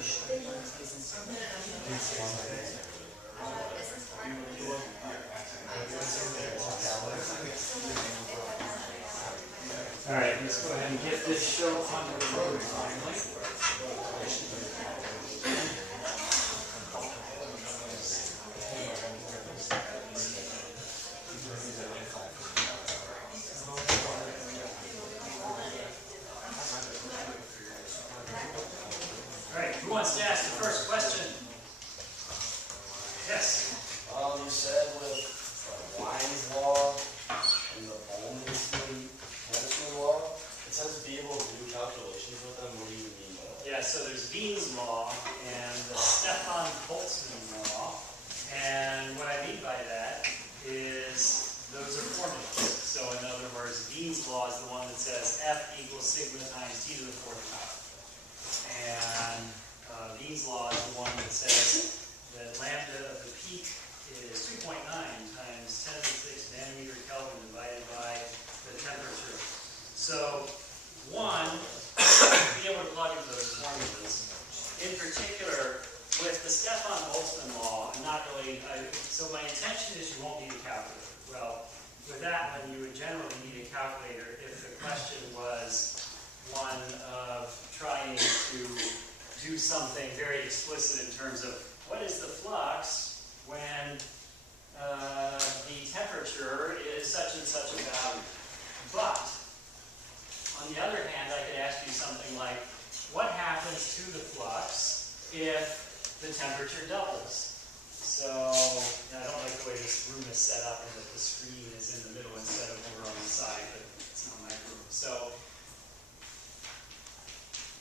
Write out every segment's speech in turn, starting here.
All right, let's go ahead and get this show on the road finally. All right, who wants to ask the first question? Yes. You said with Wien's law and the Bowman's law, it says be able to do calculations with them. What do you mean by that? Yeah, so there's Wien's law and the Stefan-Boltzmann law. And what I mean by that is those are formulas. So in other words, Wien's law is the one that says F equals sigma times t to the fourth power. And Wien's law is the one that says that lambda of the peak is 2.9 times 10 to the 6 nanometer Kelvin divided by the temperature. So, one, be able to plug into those formulas. In particular, with the Stefan-Boltzmann law, I'm not really, so my intention is you won't need a calculator. Well, with that one, you would generally need a calculator if the question was one of trying to do something very explicit in terms of what is the flux when the temperature is such and such a value. But, on the other hand, I could ask you something like, what happens to the flux if the temperature doubles? So, I don't like the way this room is set up and that the screen is in the middle instead of over on the side, but it's not my room. So,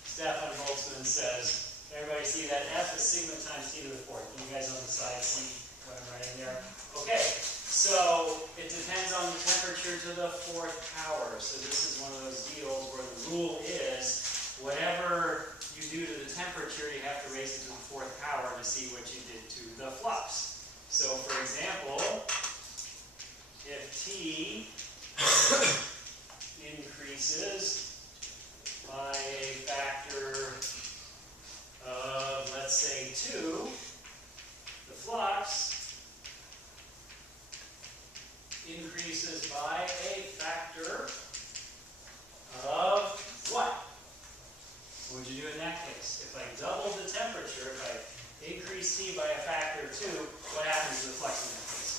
Stefan-Boltzmann says, everybody see that F is sigma times t to the fourth. Can you guys on the side see what I'm writing there? Okay, so it depends on the temperature to the fourth power. So this is one of those deals where the rule is whatever you do to the temperature, you have to raise it to the fourth power to see what you did to the flux. So for example, if T increases by a factor of, let's say, 2, the flux increases by a factor of what? What would you do in that case? If I doubled the temperature, if I increase T by a factor of 2, what happens to the flux in that case?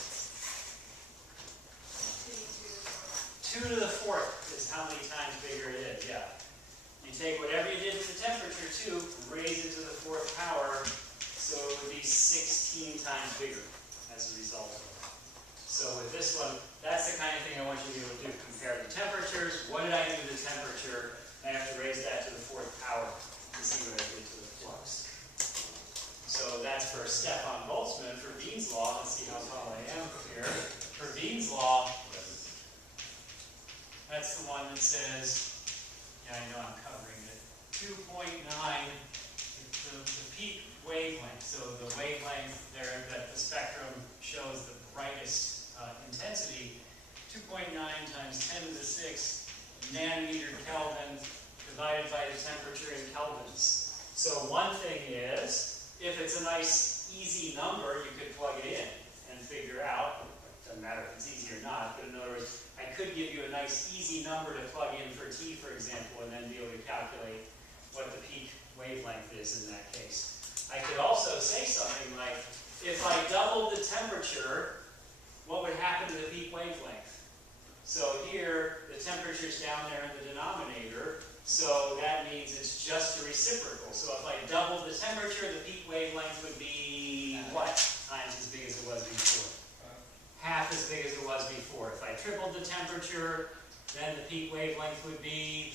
2 to the fourth is how many times bigger it is, yeah. You take whatever you did to the temperature, 2, raise it to the fourth power, so it would be 16 times bigger as a result of it. So with this one, that's the kind of thing I want you to be able to do. Compare the temperatures. What did I do to the temperature? I have to raise that to the fourth power to see what I did to the flux. So that's for Stefan-Boltzmann. For Wien's law, let's see how tall I am here. For Wien's law, that's the one that says, yeah, I know I'm covering it, 2.9, the peak wavelength. So the wavelength there that the spectrum shows the brightest intensity, 2.9 times 10 to the 6 nanometer Kelvin divided by the temperature in kelvins. So one thing is, if it's a nice, easy number, you could plug it in and figure out, doesn't matter if it's easy or not, but in other words, I could give you a nice, easy number to plug in for T, for example, and then be able to calculate what the peak wavelength is in that case. I could also say something like, if I doubled the temperature, what would happen to the peak wavelength? So here, the temperature's down there in the denominator, so that means it's just a reciprocal. So if I doubled the temperature, the peak wavelength would be what? Times as big as it was before. Half as big as it was before. If I tripled the temperature, then the peak wavelength would be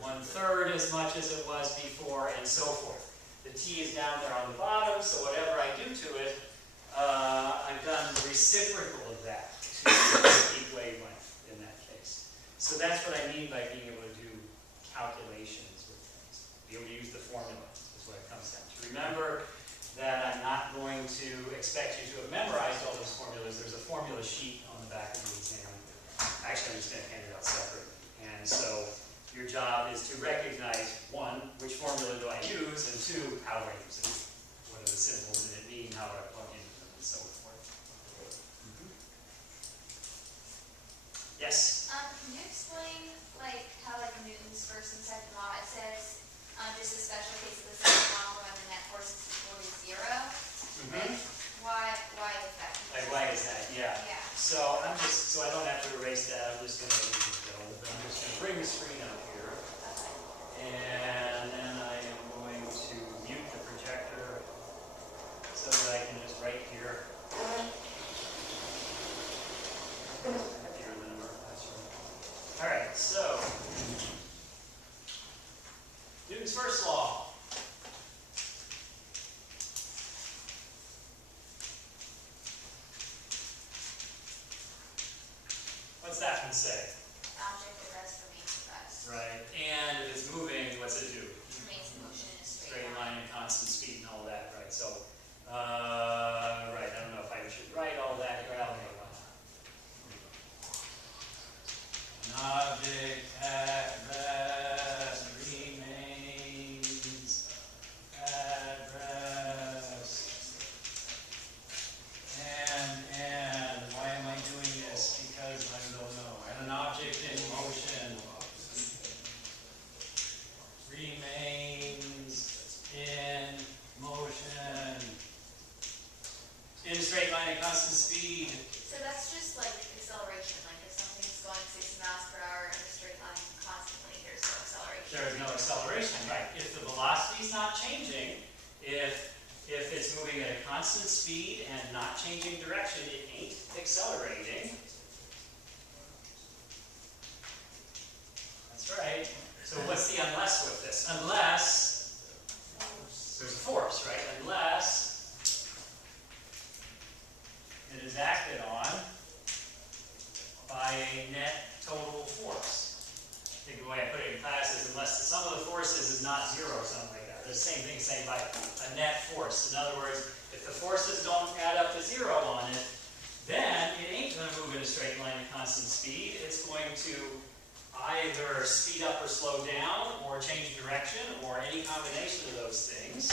1/3 as much as it was before, and so forth. The T is down there on the bottom, so whatever I do to it, I've done the reciprocal of that to the peak wavelength in that case. So that's what I mean by being able to do calculations with things. Be able to use the formula is what it comes down to. Remember that I'm not going to expect you to have memorized all those formulas. There's a formula sheet on the back of the exam. Actually, I'm just going to hand it out separately. And so Your job is to recognize, one, which formula do I use, and two, how do I use it? What are the symbols that it mean, how do I plug into them, and so forth. Yes? Can you explain, like, how, like, Newton's first and second law, it says, just a special case of the second law when the net force is equal to 0? Why is that? Like, why is that? Yeah. Yeah. So so I don't have to erase that, I'm just gonna leave it go. I'm just gonna bring the screen up here. And then I am going to mute the projector so that I can just write here. Here in the number classroom. All right, so Newton's first law. What's that one say? Object at rest remains at rest. Right, and if it's moving, what's it do? Remains in motion in a straight Straight line. line and constant speed and all that, right? So, right, I don't know if I should write all that. Well, okay, an object at rest remains at rest. And why am I doing this? Because I don't know. And an object in motion remains in motion in a straight line at constant speed. So that's just like acceleration, like if something's going 60 miles per hour in a straight line constantly, there's no acceleration. There is no acceleration, right? If the velocity is not changing, if it's moving at a constant speed and not changing direction, it ain't accelerating. That's right. So what's the unless with this? Unless there's a force, right? Unless it is acted on by a net total force. I think the way I put it in class is unless the sum of the forces is not 0 or something like that. There's the same thing saying by a net force. In other words, if the forces don't add up to 0 on it, then it ain't going to move in a straight line at constant speed. It's going to either speed up or slow down, or change direction, or any combination of those things.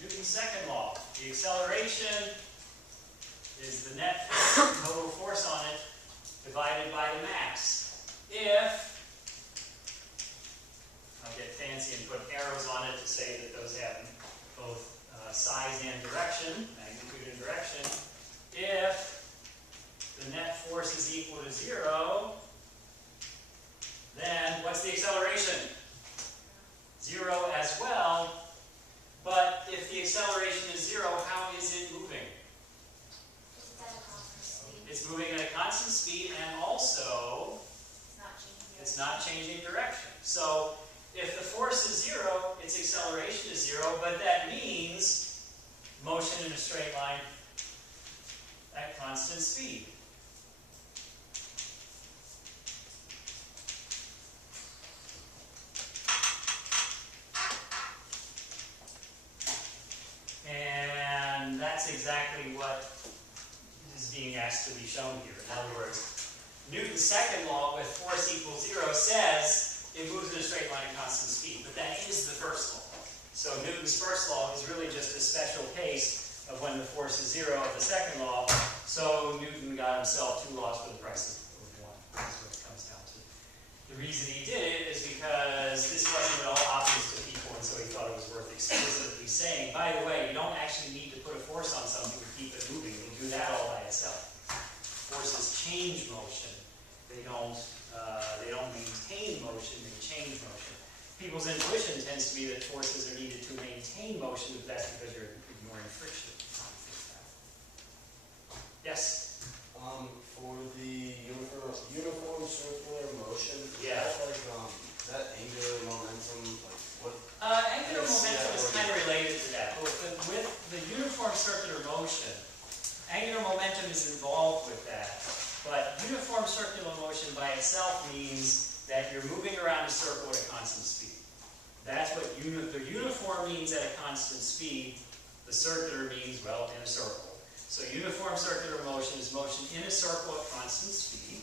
Newton's second law. The acceleration is the net total force on it divided by the mass. If, I'll get fancy and put arrows on it to say that those have both size and direction, magnitude and direction. If the net force is equal to 0, then what's the acceleration? 0 as well. But if the acceleration is 0, how is it moving? It's at a constant speed. It's moving at a constant speed, and also It's not changing. it's not changing direction. So if the force is 0, its acceleration is 0, but that means motion in a straight line at constant speed. And that's exactly what is being asked to be shown here. In other words, Newton's second law with force equals 0 says it moves in a straight line at constant speed, but that is the first law. So Newton's first law is really just a special case of when the force is 0 of the second law. So Newton got himself 2 laws for the price of 1. That's what it comes down to. The reason he did it is because this wasn't at all obvious to people, and so he thought it was worth explicitly saying, by the way, you don't actually need to put a force on something to keep it moving. You can do that all by itself. Forces change motion. They don't maintain motion, they change motion. People's intuition tends to be that forces are needed to maintain motion, but that's because you're ignoring friction. Yes? For the uniform circular motion, Yeah. is that angular momentum, like what? Angular momentum is kind of related to that. With the uniform circular motion, angular momentum is involved with that. But uniform circular motion by itself means that you're moving around a circle at a constant speed. That's what the uniform means at a constant speed. The circular means, well, in a circle. So uniform circular motion is motion in a circle at constant speed.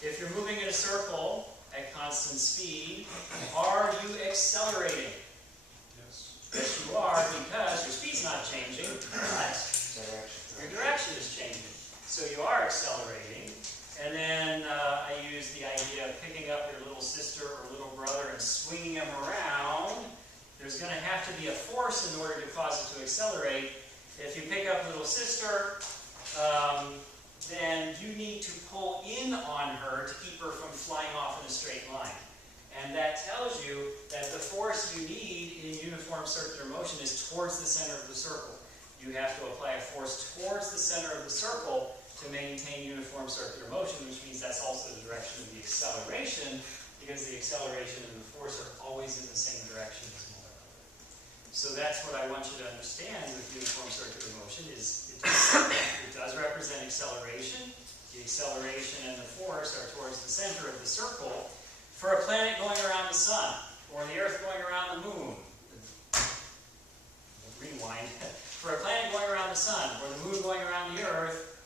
If you're moving in a circle at constant speed, are you accelerating? Yes, you are, because your speed's not changing, but your direction is changing. So you are accelerating. And then I use the idea of picking up your little sister or little brother and swinging them around. There's going to have to be a force in order to cause it to accelerate. If you pick up little sister, then you need to pull in on her to keep her from flying off in a straight line. And that tells you that the force you need in uniform circular motion is towards the center of the circle. You have to apply a force towards the center of the circle to maintain uniform circular motion, which means that's also the direction of the acceleration, because the acceleration and the force are always in the same direction as molar. So that's what I want you to understand with uniform circular motion is it does represent acceleration. The acceleration and the force are towards the center of the circle. For a planet going around the sun, or the Earth going around the moon, rewind. For a planet going around the sun, or the moon going around the Earth,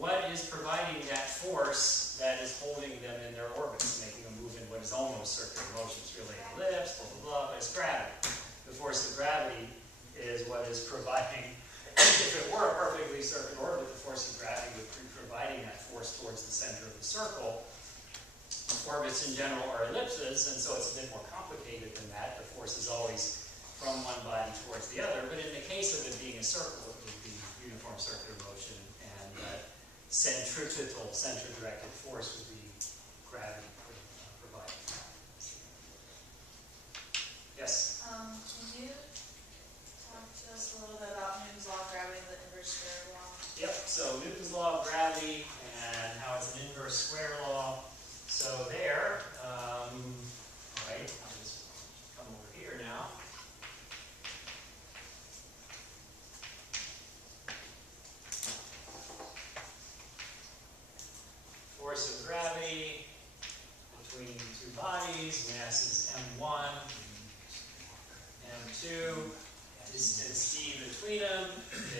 what is providing that force that is holding them in their orbits, making them move in what is almost circular motion? It's really an ellipse, blah, blah, blah, but it's gravity. The force of gravity is what is providing, if it were a perfectly circular orbit, the force of gravity would be providing that force towards the center of the circle. Orbits in general are ellipses, and so it's a bit more complicated than that. The force is always from one body towards the other, but in the case of it being a circle, it would be uniform circular motion, and that centripetal, center-directed force would be gravity providing. Yes? Can you talk to us a little bit about Newton's law of gravity and the inverse square law? Yep, so Newton's law of gravity and how it's an inverse square law. So there, right, I'll just come over here now. Force of gravity between two bodies, masses m1, m2, distance d between them.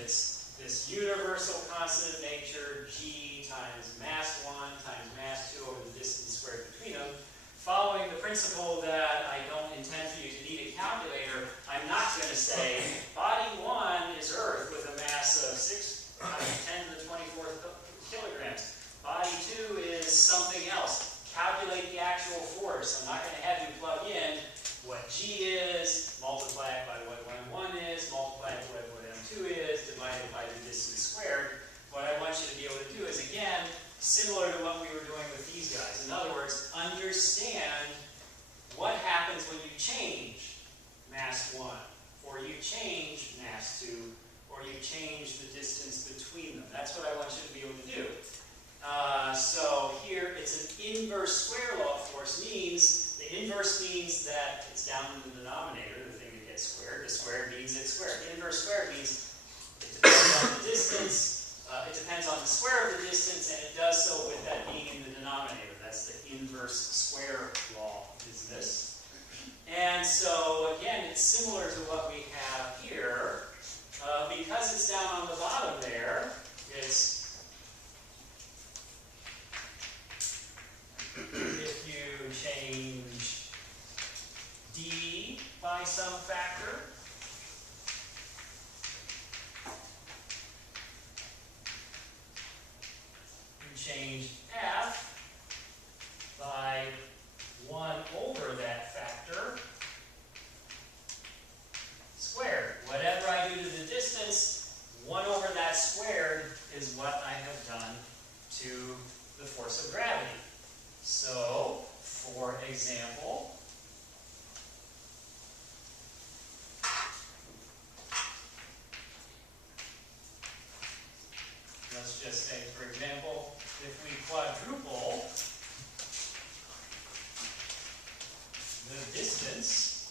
It's this universal constant of nature, g times mass 1 times mass 2 over the distance squared between them. Following the principle that I don't intend for you to need a calculator, I'm not going to say body 1 is Earth with a mass of 6 times 10 to the 24th kilograms. Body 2 is something else. Calculate the actual force. I'm not going to have you plug in what g is, multiply it by what m1 is, multiply it by what m2 is, divided by the distance squared. What I want you to be able to do is, again, similar to what we were doing with these guys. In other words, understand what happens when you change mass 1, or you change mass 2, or you change the distance between them. That's what I want you to be able to do. So here, it's an inverse square law force. The inverse means that it's down in the denominator, the thing that gets squared. The squared means it's squared. The inverse square means it depends on the distance, it depends on the square of the distance, and it does so with that being in the denominator. That's the inverse square law business. And so, again, it's similar to what we have here. Because it's down on the bottom there, it's if you change d by some factor, you change f by 1 over that factor squared. Whatever I do to the distance, 1 over that squared is what I have done to the force of gravity. So, for example, let's just say, for example, if we quadruple the distance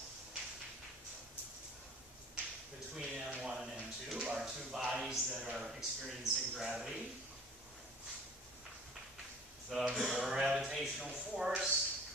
between m1 and m2, our two bodies that are experiencing gravity, the gravitational force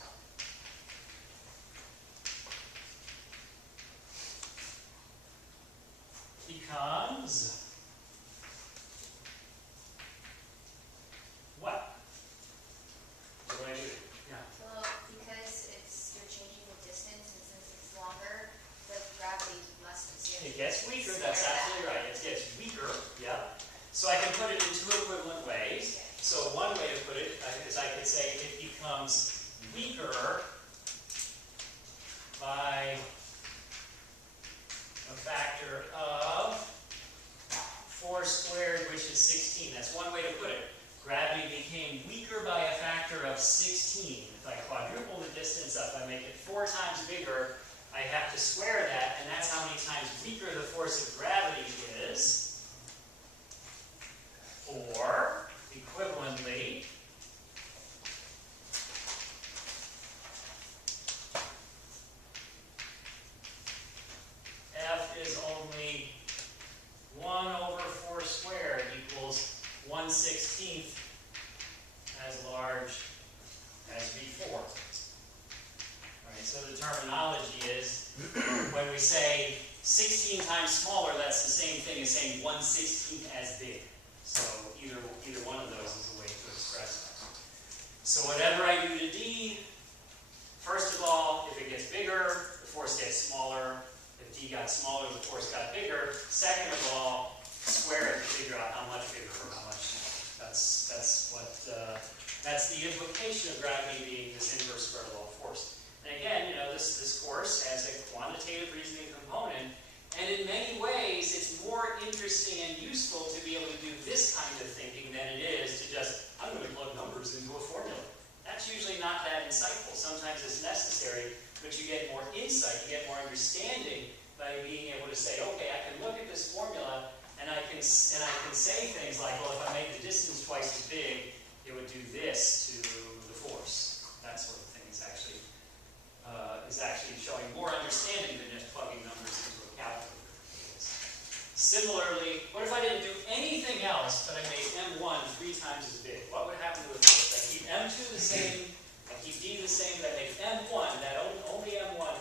16. If I quadruple the distance up, I make it 4 times bigger, I have to square that, and that's how many times weaker the force of gravity is. Or, equivalently, F is only 1 over 4 squared equals 1/16 as large as before. Alright, so the terminology is, when we say 16 times smaller, that's the same thing as saying 1/16 as big. So either one of those is a way to express that. So whatever I do to D, first of all, if it gets bigger, the force gets smaller. If D got smaller, the force got bigger. Second of all, square it to figure out how much bigger or how much smaller. That's the implication of gravity being this inverse square law of force. And again, this course has a quantitative reasoning component, and in many ways, it's more interesting and useful to be able to do this kind of thinking than it is to just, I'm going to plug numbers into a formula. That's usually not that insightful. Sometimes it's necessary, but you get more insight, you get more understanding by being able to say, okay, I can look at this formula and I can say things like, well, if I make the distance twice as big, it would do this to the force. That sort of thing is actually showing more understanding than just plugging numbers into a calculator. Similarly, what if I didn't do anything else but I made M1 3 times as big? What would happen to the force? I keep M2 the same, I keep D the same, but I make M1, that only M1,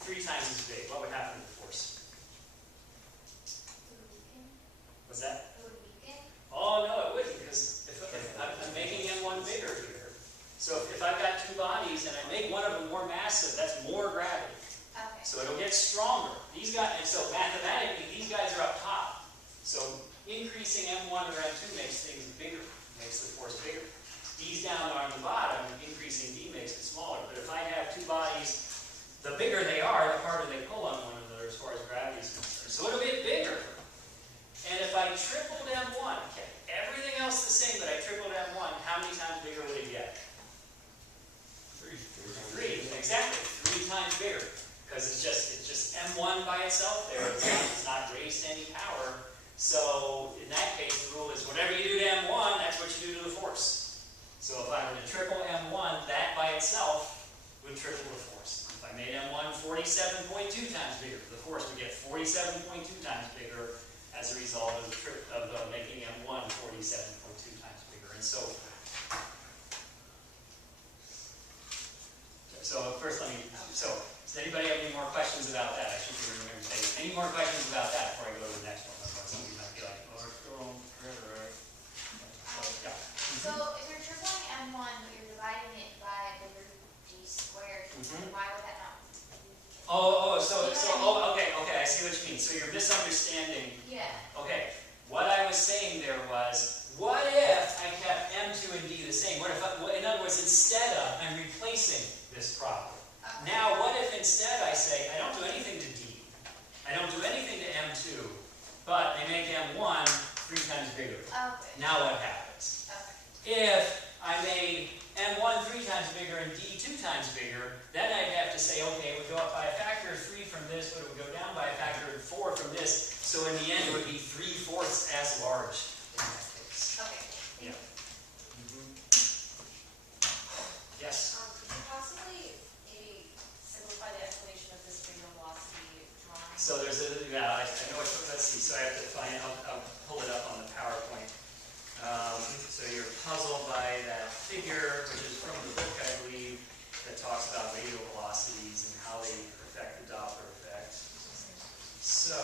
3 times as big. What would happen to the force? What's that? It would weaken. Oh, no, it wouldn't, because if I'm making M1 bigger here. So if I've got 2 bodies and I make one of them more massive, that's more gravity. Okay. So it'll get stronger. These guys, and so mathematically, these guys are up top. So increasing M1 or M2 makes things bigger, makes the force bigger. D's down on the bottom, increasing D makes it smaller. But if I have 2 bodies, the bigger they are, the harder they pull on one another as far as gravity is concerned. So it'll get bigger. And if I tripled M1, kept everything else the same, but I tripled M1, how many times bigger would it get? 3, exactly. 3 times bigger. Because it's just M1 by itself there. It's not raised to any power. So in that case, the rule is whatever you do to M1, that's what you do to the force. So if I were to triple M1, that by itself would triple the force. If I made M1 47.2 times bigger, the force would get 47.2 times bigger as a result of making M1 47.2 times bigger, and so forth. So first does anybody have any more questions about that? I should be remembering to say, any more questions about that before I go to the next one? Otherwise somebody might be like, oh, we're still on forever. Yeah. So if you're tripling M1, but you're dividing it by the root D squared, why would that not? Okay, I see what you mean. So you're misunderstanding. Yeah. Okay, what I was saying there was, what if I kept M2 and D the same? What if, in other words, instead of, I'm replacing this problem. Okay. Now, what if instead I say, I don't do anything to D, I don't do anything to M2, but I make M1 3 times bigger. Okay. Now what happens? Okay. If I made M1 3 times bigger and D 2 times bigger, then I'd have to say, okay, it would go up by a factor of 3 from this, but it would go down by a factor of 4 from this. So in the end, it would be 3/4 as large in that case. Okay. Yeah. Yes? Could you possibly maybe simplify the explanation of this radial velocity drawing? So there's I know what, let's see, so I have to find, I'll pull it up on the PowerPoint. So you're puzzled by that figure, which is from the book, I believe, that talks about radial velocities and how they affect the Doppler effect. So,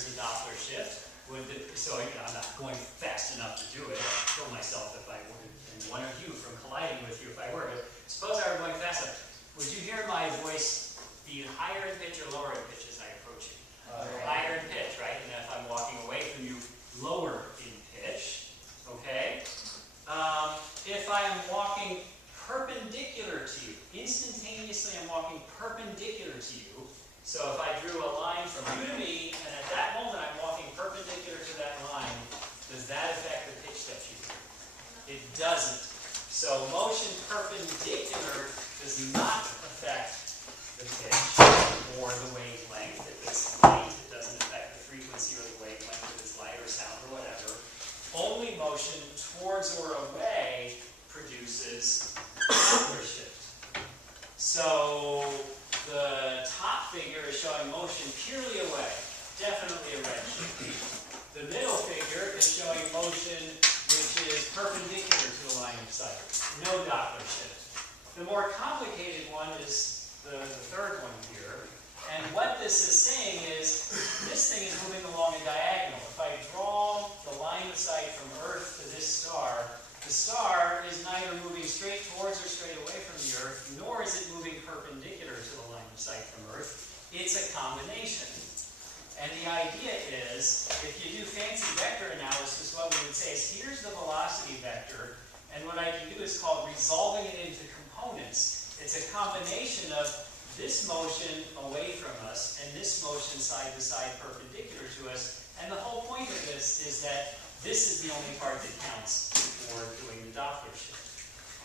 there's a Doppler shift. So I'm not going fast enough to do it. I'd kill myself if I were, and one of you from colliding with you if I were. But suppose I were going fast enough. Would you hear my voice be higher in pitch or lower in pitch as I approach you? Higher in pitch, right? And if I'm walking away from you, lower in pitch. Okay? If I am walking perpendicular to you, instantaneously I'm walking perpendicular to you. So if I drew a line from you to me, and at that moment I'm walking perpendicular to that line, does that affect the pitch that you hear? It doesn't. So motion perpendicular does not affect the pitch or the wavelength. If it's light, it doesn't affect the frequency or the wavelength if it's light or sound or whatever. Only motion towards or away produces Doppler shift. So the top figure is showing motion purely away, definitely a red shift. The middle figure is showing motion which is perpendicular to the line of sight, no Doppler shift. The more complicated one is the third one here. And what this is saying is, this thing is moving along a diagonal. If I draw the line of sight from Earth to this star, the star is neither moving straight towards or straight away from the Earth, nor is it moving perpendicular to the line of sight from Earth. It's a combination. And the idea is, if you do fancy vector analysis, what we would say is, here's the velocity vector, and what I can do is called resolving it into components. It's a combination of this motion away from us and this motion side to side perpendicular to us. And the whole point of this is that this is the only part that counts for doing the Doppler shift.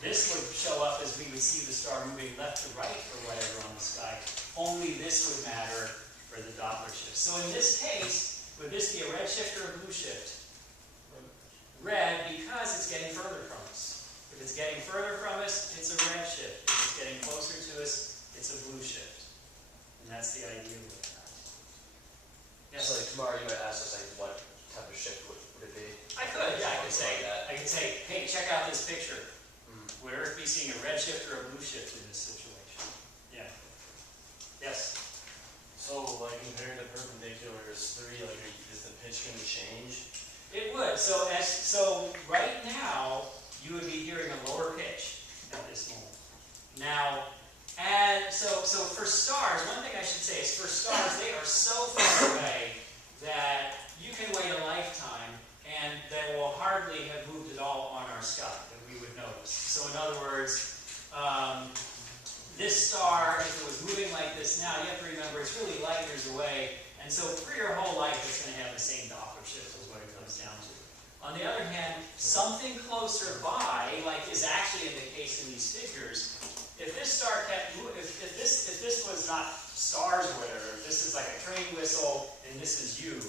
This would show up as we would see the star moving left to right or whatever on the sky. Only this would matter for the Doppler shift. So in this case, would this be a red shift or a blue shift? Red, because it's getting further from us. If it's getting further from us, it's a red shift. If it's getting closer to us, it's a blue shift. And that's the idea with that. Yes? So like tomorrow you might ask us like what type of shift would it be? I could say, hey, check out this picture. Would Earth be seeing a red shift or a blue shift in this situation? Yeah. Yes? So like comparing the perpendiculars 3, like is the pitch going to change? It would. So right now you would be hearing a lower pitch at this moment. Now, and so for stars, one thing I should say is for stars, they are so far away that you can wait a lifetime and they will hardly have moved at all on our sky that we would notice. So in other words, this star, if it was moving like this now, you have to remember it's really light years away, and so for your whole life it's going to have the same Doppler shift is what it comes down to. On the other hand, something closer by, like is actually in the case in these figures, if this star kept moving, if this was not stars or whatever, if this is like a train whistle and this is you,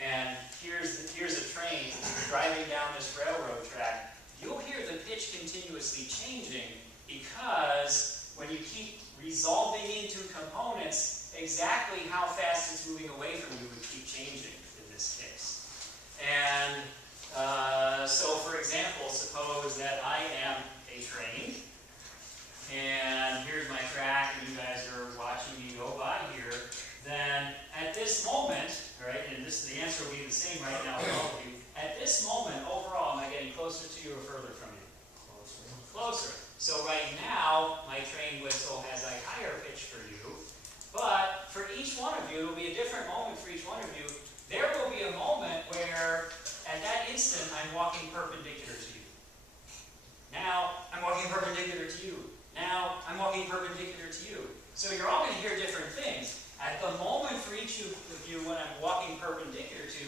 and here's a train driving down this railroad track, you'll hear the pitch continuously changing because when you keep resolving into components, exactly how fast it's moving away from you would keep changing in this case. And so for example, suppose that I am a train, and here's my track, and you guys are watching me go by here, then at this moment, right, and the answer will be the same right now for all of you, at this moment, overall, am I getting closer to you or further from you? Closer. So right now, my train whistle has a higher pitch for you, but for each one of you, it will be a different moment for each one of you. There will be a moment where, at that instant, I'm walking perpendicular to you. Now, I'm walking perpendicular to you. Now, I'm walking perpendicular to you. So you're all going to hear different things. At the moment for each of you, when I'm walking perpendicular to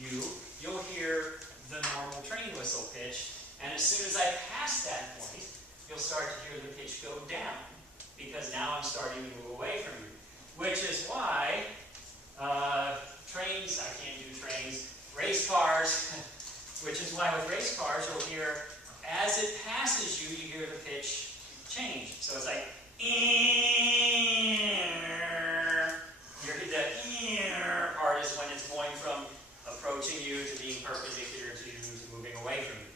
you, you'll hear the normal train whistle pitch. And as soon as I pass that point, you'll start to hear the pitch go down. Because now I'm starting to move away from you. Which is why trains, I can't do trains, race cars, which is why with race cars you'll hear, as it passes you, you hear the pitch change. So it's like, the part is when it's going from approaching you to being perpendicular to you to moving away from you.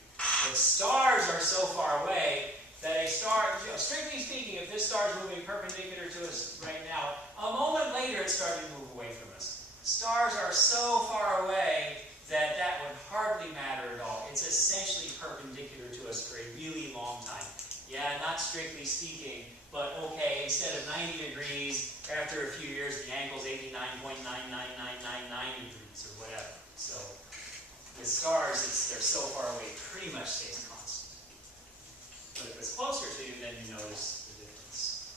The stars are so far away that a star, strictly speaking, if this star is moving perpendicular to us right now, a moment later it's starting to move away from us. Stars are so far away that that would hardly matter at all. It's essentially perpendicular to us for a really long time. Yeah, not strictly speaking, but okay, instead of 90 degrees, after a few years, the angle's 89.99999 degrees or whatever. So with stars, they're so far away, it pretty much stays constant. But if it's closer to you, then you notice the difference.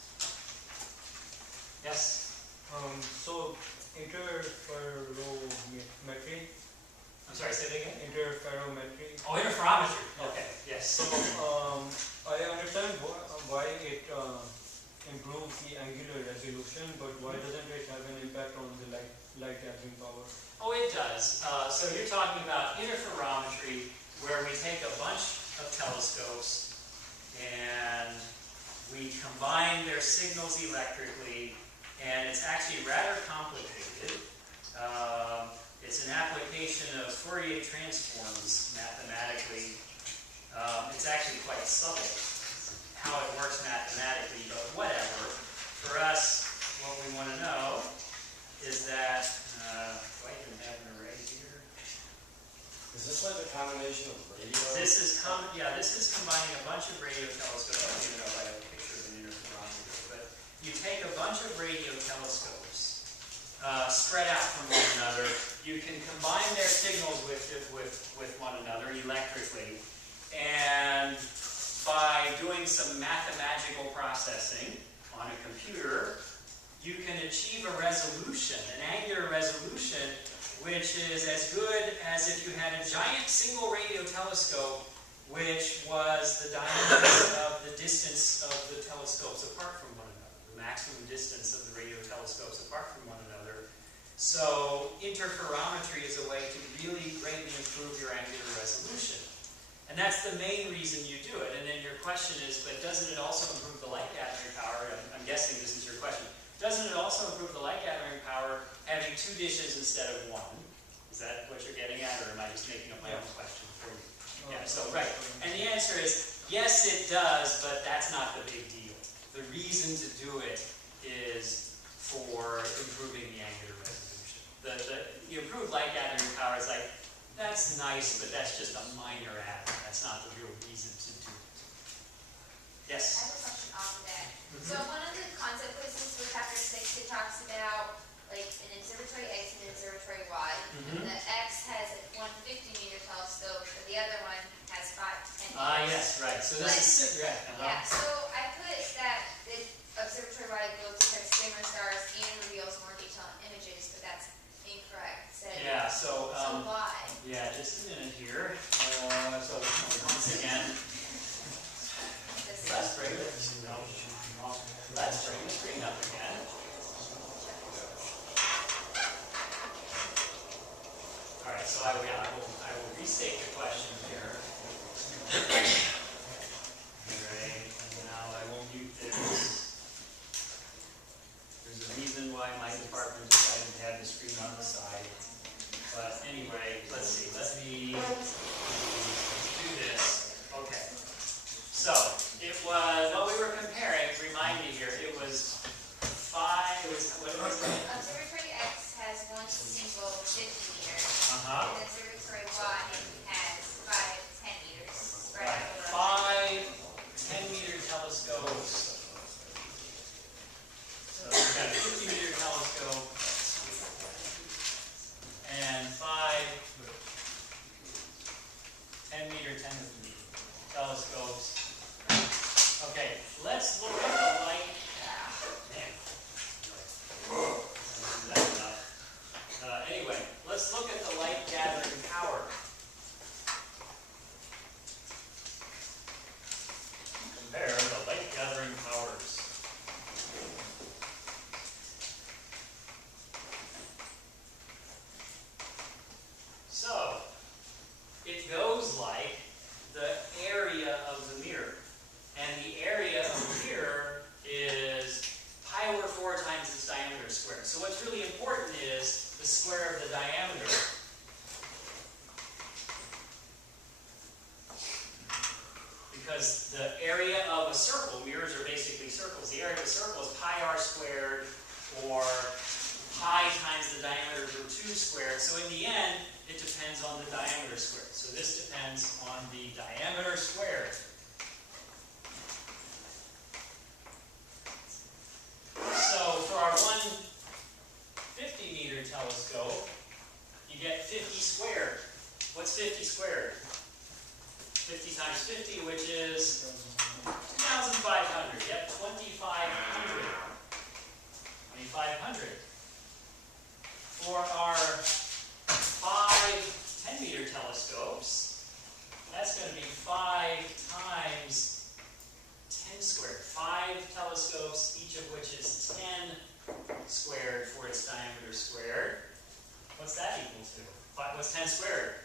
Yes? So interferometry. I'm sorry, say that again? Interferometry. Oh, interferometry. Okay, yes. So I understand why it improves the angular resolution, but why doesn't it have an impact on the light gathering power? Oh, it does. So you're talking about interferometry, where we take a bunch of telescopes and we combine their signals electrically, and it's actually rather complicated. It's an application of Fourier transforms mathematically. It's actually quite subtle how it works mathematically, but whatever. For us, what we want to know is that, do I even have an array here? Is this like a combination of radio? This is combining a bunch of radio telescopes. I don't even know if I have a picture of an interferometer, but you take a bunch of radio telescopes, spread out from one another. You can combine their signals with one another electrically, and by doing some mathematical processing on a computer, you can achieve a resolution, an angular resolution, which is as good as if you had a giant single radio telescope, which was the diameter of the distance of the telescopes apart from one another, the maximum distance of the radio telescopes apart from one another. So interferometry is a way to really greatly improve your angular resolution. And that's the main reason you do it. And then your question is, but doesn't it also improve the light gathering power? I'm guessing this is your question. Doesn't it also improve the light gathering power having two dishes instead of one? Is that what you're getting at, or am I just making up my own question for you? Yeah, so right. And the answer is, yes it does, but that's not the big deal. The reason to do it is for improving the angular resolution. The improved light gathering power is like, that's nice, but that's just a minor add. That's not the real reason to do it. I Yes? have a question off of that. So one of the concept quizzes for chapter 6, it talks about like an observatory X and an observatory Y. And the X has a 150-meter telescope, but the other one has 5 to 10 meters. Yes, right. So this is, yeah. Yeah, so I put that the observatory Y both detects dimmer stars and reveals more detailed images, but that's incorrect. Yeah, so, So why? yeah, just a minute here. So once again, let's bring this, let's bring the screen up again. All right, so I will restate the question here. All right, and now I will mute this. There's a reason why my department decided to have the screen on the side. But anyway, let's see. Let me do this. Okay. So it was what we were comparing. Remind me here. It was 5. It was what was it? Observatory X has one single 50 meter, Uh-huh. and observatory Y has 5 to 10 meters. Spread Right. out over 5 10-meter telescopes. So we've got a 50-meter telescope and 5 10-meter telescopes. Okay, let's look at the light. Man. Isn't that enough? Anyway, let's look at the light gathering power. Compare the light gathering powers. So, it goes like the area of the mirror. And the area of the mirror is pi over 4 times its diameter squared. So what's really important is the square of the diameter. Because the area of a circle, mirrors are basically circles, the area of a circle is pi r squared, or pi times the diameter root 2 squared. So in the end, it depends on the diameter squared. So this depends on the diameter squared. So for our 150 meter telescope, you get 50 squared. What's 50 squared? 50 times 50, which is 2,500. Yep, 2,500. 2,500. For our 5 10-meter telescopes, that's going to be 5 times 10 squared. 5 telescopes, each of which is 10 squared for its diameter squared. What's that equal to? What's 10 squared?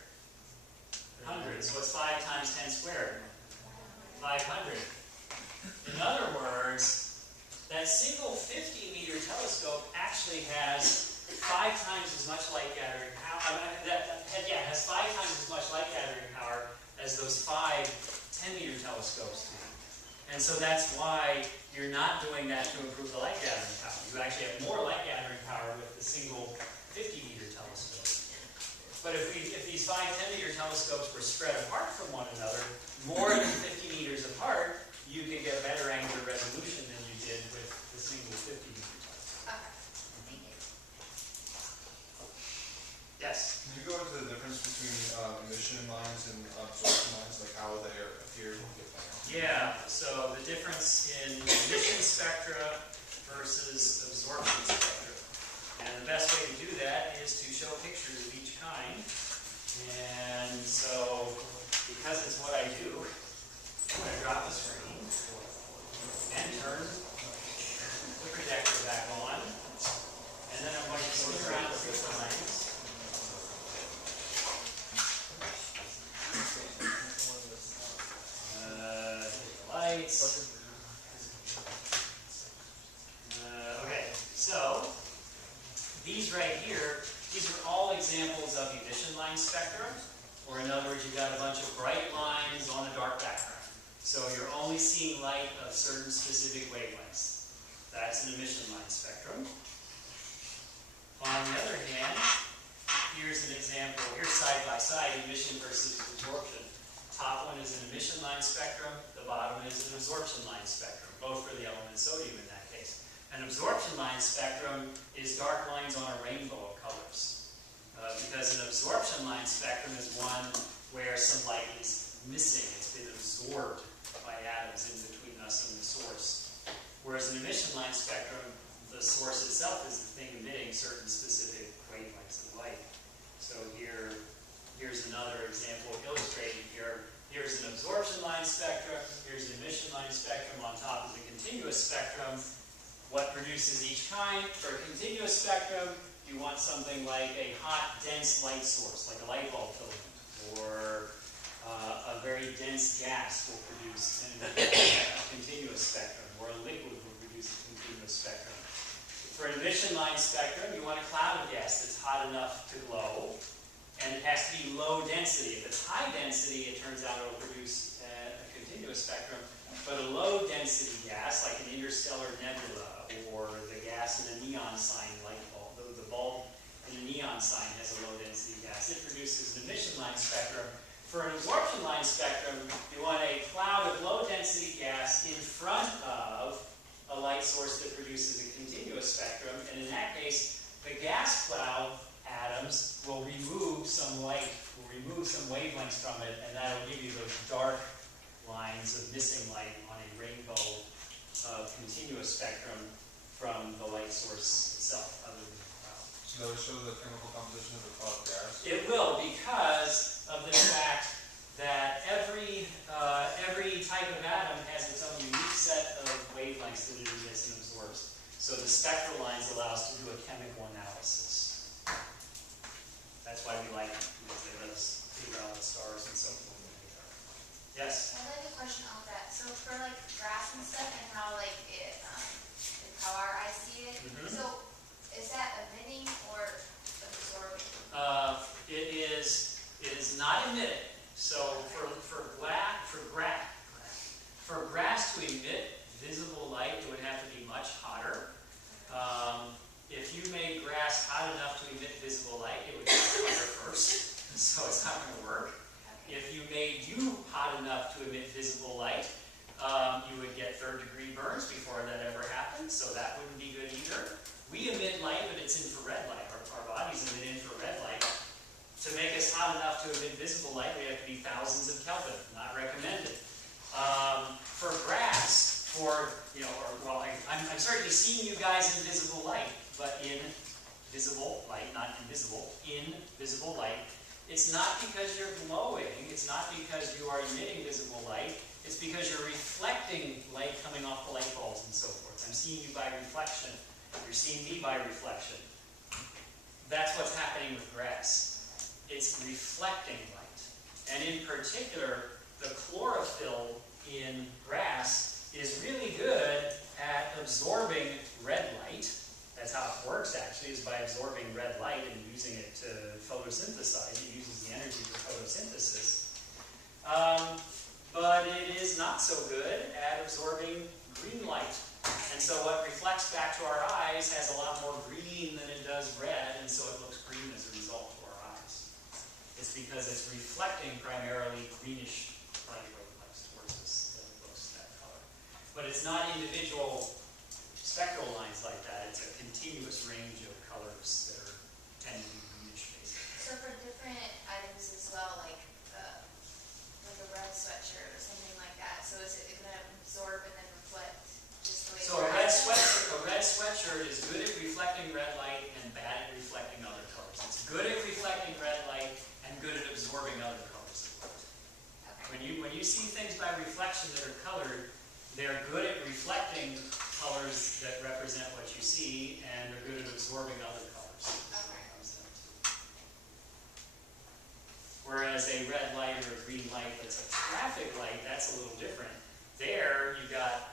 100. So what's 5 times 10 squared? 500. In other words, that single 50-meter telescope actually has 5 times as much light gathering power. Has 5 times as much light gathering power as those 5 10-meter telescopes do. And so that's why you're not doing that to improve the light gathering power. You actually have more light gathering power with the single 50-meter telescope. But if these 5 10-meter telescopes were spread apart from one another, more than 50 meters apart, you could get better angular resolution than you did with the single 50-meter telescope. Okay, thank you. Yes? Can you go into the difference between emission lines and absorption lines, like how they appear? Yeah, so the difference in emission spectra versus absorption spectra. And the best way to do that is to show pictures of each kind. And so, because it's what I do, I'm going to drop the screen and turn the projector back on. And then I'm going to spin around 6 times. Lights. Okay, so these right here, these are all examples of emission line spectra, or in other words, you've got a bunch of bright lines on a dark background. So you're only seeing light of certain specific wavelengths. That's an emission line spectrum. On the other hand, here's an example. Here's side by side emission versus absorption. Top one is an emission line spectrum. The bottom is an absorption line spectrum, both for the element sodium in that case. An absorption line spectrum is dark lines on a rainbow of colors. Because an absorption line spectrum is one where some light is missing. It's been absorbed by atoms in between us and the source. Whereas an emission line spectrum, the source itself is the thing emitting certain specific wavelengths of light. So here's another example illustrated here. Here's an absorption line spectrum. Here's an emission line spectrum. On top is a continuous spectrum. What produces each kind? For a continuous spectrum, you want something like a hot, dense light source, like a light bulb filament, or a very dense gas will produce a continuous spectrum, or a liquid will produce a continuous spectrum. For an emission line spectrum, you want a cloud of gas that's hot enough to glow, and it has to be low density. If it's high density, it turns out it will produce a continuous spectrum. But a low density gas, like an interstellar nebula, or the gas in a neon sign light bulb, the bulb in a neon sign has a low density gas, it produces an emission line spectrum. For an absorption line spectrum, you want a cloud of low density gas in front of a light source that produces a continuous spectrum. And in that case, the gas cloud atoms will remove some light, will remove some wavelengths from it, and that will give you those dark lines of missing light on a rainbow of continuous spectrum from the light source itself, other than the cloud. So that would show the chemical composition of the cloud gas? It will, because of the fact that every type of atom has its own unique set of wavelengths that it emits and absorbs. So the spectral lines allow us to do a chemical analysis. That's why we like them, because they let us figure out the stars and so forth. Yes? I have a question on that. So for like grass and stuff and how like how our eyes see it, so is that emitting or absorbing? It is not emitting. So for grass to emit visible light, it would have to be much hotter. make grass hot enough to emit visible light, it would catch fire first, so it's not going to work. If you made you hot enough to emit visible light, you would get third-degree burns before that ever happened, so that wouldn't be good either. We emit light, but it's infrared light. Our bodies emit infrared light. To make us hot enough to emit visible light, we have to be thousands of Kelvin. Not recommended. For grass, I'm certainly seeing you guys in visible light, but in visible light, not invisible, in visible light. It's not because you're glowing, it's not because you are emitting visible light, it's because you're reflecting light coming off the light bulbs and so forth. I'm seeing you by reflection. You're seeing me by reflection. That's what's happening with grass. It's reflecting light. And in particular, the chlorophyll in grass is really good at absorbing red light. That's how it works, actually, is by absorbing red light and using it to photosynthesize. It uses the energy for photosynthesis. But it is not so good at absorbing green light. And so what reflects back to our eyes has a lot more green than it does red, and so it looks green as a result to our eyes. It's because it's reflecting primarily greenish light wavelengths towards us that it looks that color. But it's not individual spectral lines like that. It's a continuous range of colors that are tend to be greenish, basically. So for different items as well, like a red sweatshirt or something like that, so is it going to absorb and then reflect just the way So a red sweatshirt is good at reflecting red light and bad at reflecting other colors. It's good at reflecting red light and good at absorbing other colors of light. Okay. When you see things by reflection that are colored, they're good at reflecting colors that represent what you see, and they're good at absorbing other colors. Okay. Whereas a red light or a green light that's a traffic light, that's a little different. There, you got